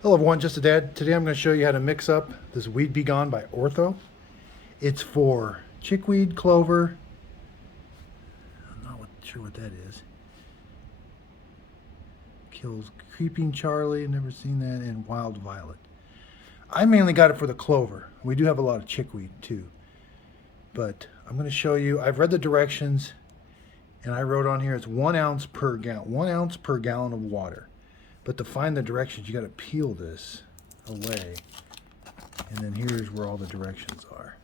Hello everyone, just a dad. Today I'm going to show you how to mix up this Weed Be Gone by Ortho. It's for chickweed, clover, I'm not sure what that is. Kills Creeping Charlie, never seen that, and Wild Violet. I mainly got it for the clover. We do have a lot of chickweed too. But I'm going to show you, I've read the directions and I wrote on here it's 1 ounce per gallon, 1 ounce per gallon of water. But to find the directions, you got to peel this away, and then here's where all the directions are.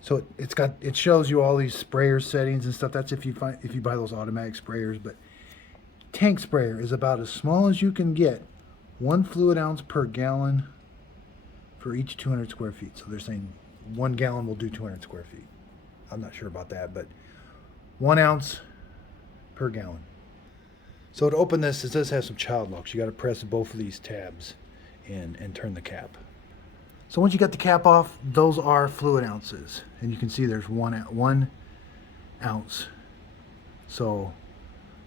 So it shows you all these sprayer settings and stuff. That's if you buy those automatic sprayers. But tank sprayer is about as small as you can get. 1 fluid ounce per gallon for each 200 square feet. So they're saying 1 gallon will do 200 square feet. I'm not sure about that, but 1 ounce per gallon. So to open this, it does have some child locks. You got to press both of these tabs and turn the cap. So once you got the cap off, those are fluid ounces. And you can see there's 1 ounce. So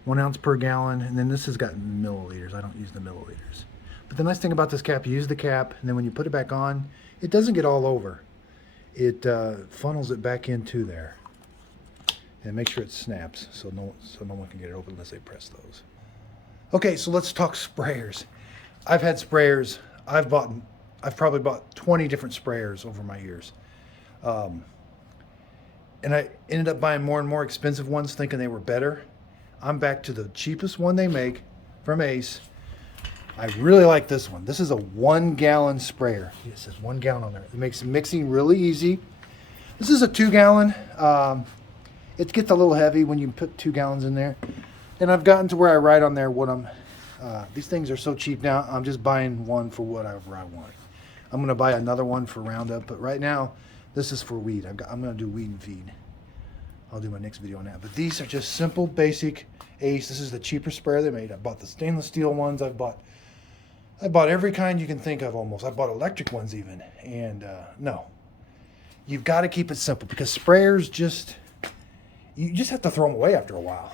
1 ounce per gallon. And then this has got milliliters. I don't use the milliliters. But the nice thing about this cap, you use the cap, and then when you put it back on, it doesn't get all over. It funnels it back into there. And make sure it snaps so no one can get it open unless they press those. Okay, so let's talk sprayers. I've had sprayers. I've probably bought 20 different sprayers over my years. And I ended up buying more and more expensive ones thinking they were better. I'm back to the cheapest one they make from Ace. I really like this one. This is a 1 gallon sprayer. It says 1 gallon on there. It makes mixing really easy. This is a 2 gallon. It gets a little heavy when you put 2 gallons in there. And I've gotten to where I write on there what these things are so cheap now, I'm just buying one for whatever I want. I'm going to buy another one for Roundup, but right now, this is for weed. I'm going to do weed and feed. I'll do my next video on that. But these are just simple, basic Ace. This is the cheapest sprayer they made. I bought the stainless steel ones. I bought every kind you can think of almost. I bought electric ones even. And no, you've got to keep it simple because sprayers you just have to throw them away after a while.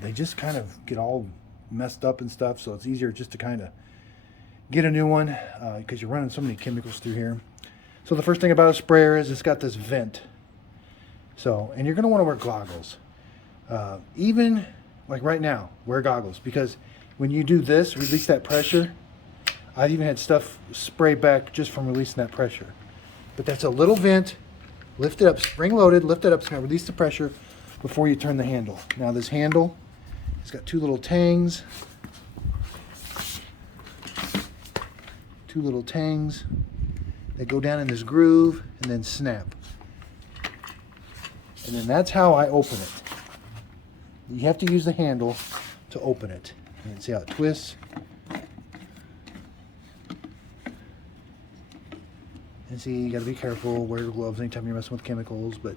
They just kind of get all messed up and stuff, so it's easier just to kind of get a new one because you're running so many chemicals through here. So the first thing about a sprayer is it's got this vent. So, and you're going to want to wear goggles. Even like right now, wear goggles because when you do this, release that pressure. I've even had stuff spray back just from releasing that pressure. But that's a little vent. Lift it up, spring loaded, lift it up, it's going to release the pressure before you turn the handle. Now this handle, it's got 2 little tangs. 2 little tangs that go down in this groove and then snap. And then that's how I open it. You have to use the handle to open it. And see how it twists. And see, you gotta be careful, wear your gloves anytime you're messing with chemicals, but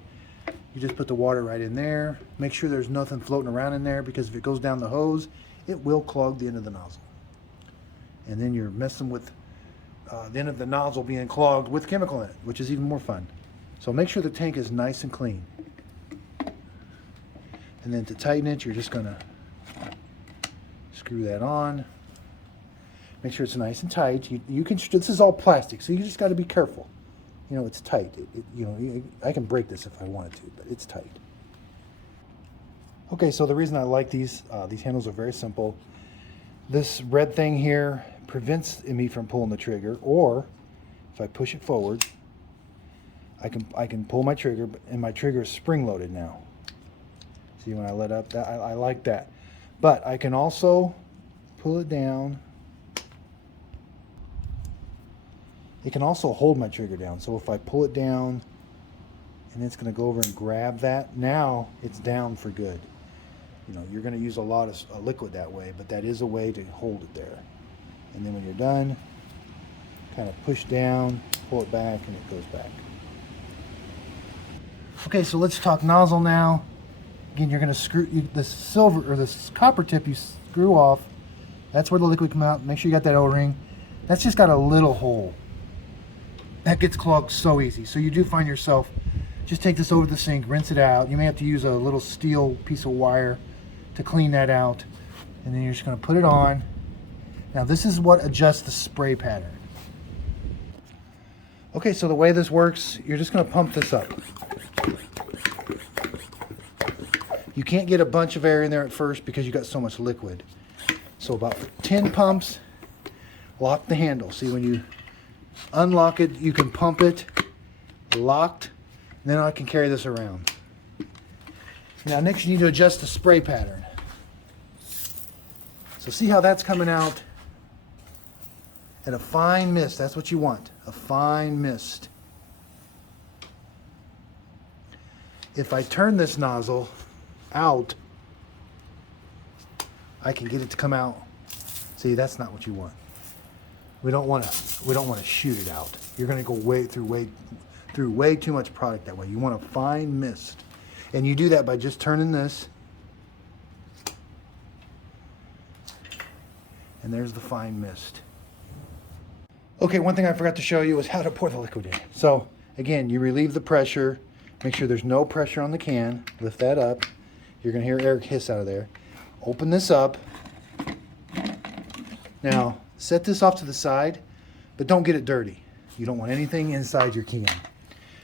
you just put the water right in there. Make sure there's nothing floating around in there because if it goes down the hose, it will clog the end of the nozzle. And then you're messing with the end of the nozzle being clogged with chemical in it, which is even more fun. So make sure the tank is nice and clean. And then to tighten it, you're just gonna screw that on. Make sure it's nice and tight. You can. This is all plastic, so you just got to be careful. You know, it's tight. I can break this if I wanted to, but it's tight. Okay, so the reason I like these handles are very simple. This red thing here prevents me from pulling the trigger, or if I push it forward, I can pull my trigger, and my trigger is spring loaded now. See when I let up, that I like that. But I can also pull it down. It can also hold my trigger down. So if I pull it down and it's going to go over and grab that, now it's down for good. You know, you're going to use a lot of liquid that way, but that is a way to hold it there. And then when you're done, kind of push down, pull it back, and it goes back. Okay, so let's talk nozzle now. Again, you're going to screw this silver or this copper tip you screw off. That's where the liquid comes out. Make sure you got that O-ring. That's just got a little hole. That gets clogged so easy. So you do find yourself, just take this over the sink, rinse it out. You may have to use a little steel piece of wire to clean that out. And then you're just gonna put it on Now this is what adjusts the spray pattern. Okay, so the way this works, you're just going to pump this up. You can't get a bunch of air in there at first because you got so much liquid. So about 10 pumps, lock the handle. See, when you unlock it, you can pump it locked, and then I can carry this around. Now next you need to adjust the spray pattern. So see how that's coming out at a fine mist. That's what you want, a fine mist. If I turn this nozzle out, I can get it to come out. See, that's not what you want. We don't want to shoot it out. You're going to go through way too much product that way. You want a fine mist. And you do that by just turning this. And there's the fine mist. Okay, one thing I forgot to show you is how to pour the liquid in. So again, you relieve the pressure. Make sure there's no pressure on the can. Lift that up. You're going to hear air hiss out of there. Open this up. Now, set this off to the side, but don't get it dirty. You don't want anything inside your can.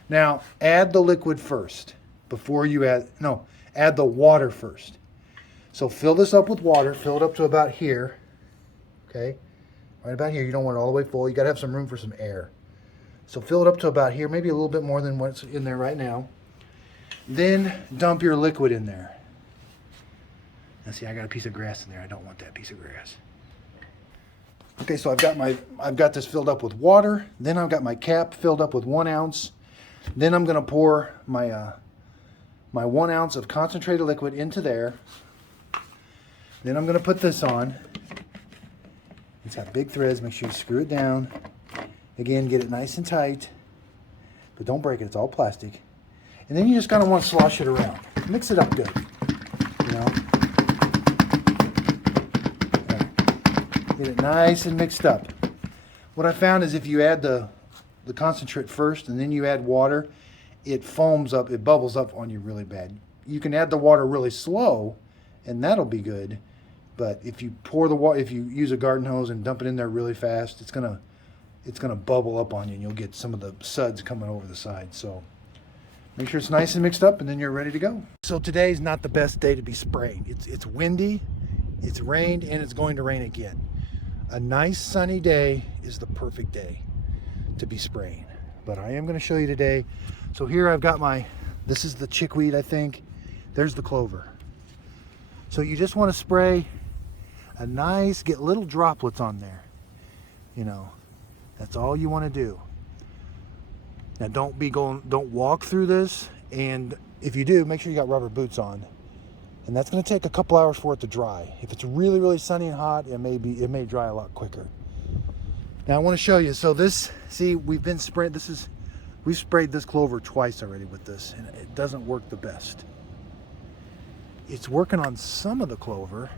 Now, add the liquid first before you add the water first. So fill this up with water. Fill it up to about here. Okay? Right about here. You don't want it all the way full. You got to have some room for some air. So fill it up to about here, maybe a little bit more than what's in there right now. Then dump your liquid in there. Now see, I got a piece of grass in there. I don't want that piece of grass. Okay, so I've got this filled up with water. Then I've got my cap filled up with 1 ounce. Then I'm going to pour my my 1 ounce of concentrated liquid into there. Then I'm going to put this on. It's got big threads. Make sure you screw it down. Again, get it nice and tight, but don't break it. It's all plastic. And then you just kind of want to slosh it around. Mix it up good. You know, get it nice and mixed up. What I found is if you add the concentrate first and then you add water, it foams up, it bubbles up on you really bad. You can add the water really slow, and that'll be good. But if you pour the water, if you use a garden hose and dump it in there really fast, it's gonna bubble up on you, and you'll get some of the suds coming over the side. So make sure it's nice and mixed up, and then you're ready to go. So today's not the best day to be spraying. It's windy, it's rained, and it's going to rain again. A nice sunny day is the perfect day to be spraying. But I am going to show you today. So here I've got this is the chickweed, I think. There's the clover. So you just want to spray a nice, get little droplets on there. You know, that's all you want to do. Now don't walk through this, and if you do, make sure you got rubber boots on. And that's going to take a couple hours for it to dry. If it's really, really sunny and hot, it may dry a lot quicker. Now I want to show you. So this, see, we've sprayed this clover twice already with this, and it doesn't work the best. It's working on some of the clover,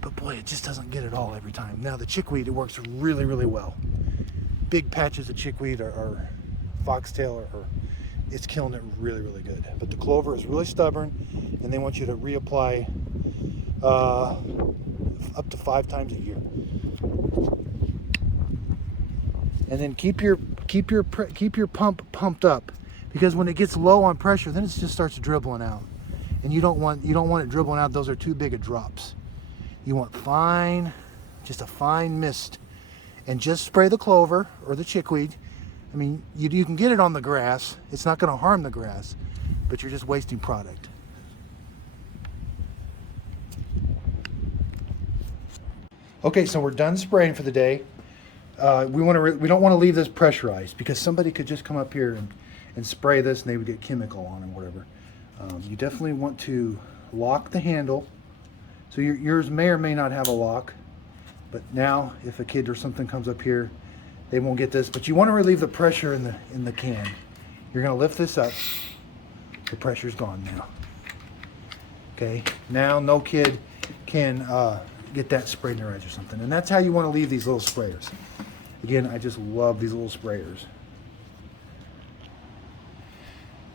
but boy, it just doesn't get it all every time. Now the chickweed, it works really, really well. Big patches of chickweed or foxtail, or it's killing it really, really good. But the clover is really stubborn, and they want you to reapply up to 5 times a year. And then keep your pump pumped up, because when it gets low on pressure, then it just starts dribbling out. And you don't want it dribbling out. Those are too big of drops. You want just a fine mist. And just spray the clover or the chickweed. I mean, you can get it on the grass. It's not going to harm the grass, but you're just wasting product. Okay, so we're done spraying for the day. We don't want to leave this pressurized, because somebody could just come up here and spray this, and they would get chemical on it or whatever. You definitely want to lock the handle. So yours may or may not have a lock, but now if a kid or something comes up here, they won't get this. But you want to relieve the pressure in the can. You're going to lift this up. The pressure's gone now. Okay, now no kid can get that sprayed in their eyes or something. And that's how you want to leave these little sprayers. Again, I just love these little sprayers.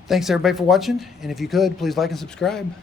Thanks everybody for watching, and if you could, please like and subscribe.